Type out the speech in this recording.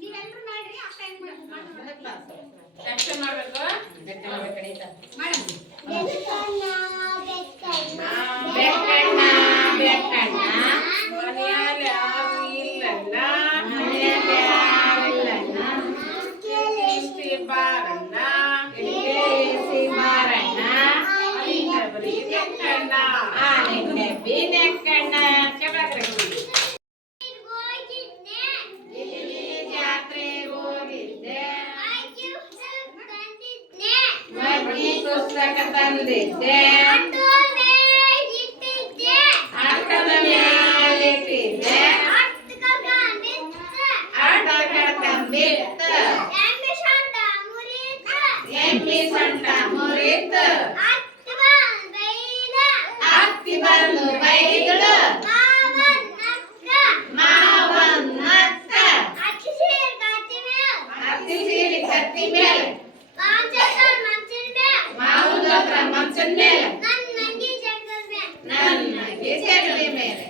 ನೀವೆಲ್ಲರೂ ಮಾಡ್ರಿ ಅಕ್ಕ ಹೆಂಗ್ ಪುಸ್ತಕ ತಂದಿದ್ದೆ ಆಟದ ಮ್ಯಾಲಿಟ್ಟಿದ್ದೆ ಆಟ ಕರ್ಕಂಬಿತ್ತ ಎಮ್ಮಿ ಸೊಂಟ ಮುರಿತು ಅತ್ತಿ ಬಂದು ಬೈದಳು ಮಾವನ್ನಕ್ಕ ಅತ್ತಿ ಸೀರೆ ಕತ್ತಿ ಮೇಲೆ ಮಂಚದ ಮೇಲೆ ನನ್ನ ಜಗಲಿ ಮೇಲೆ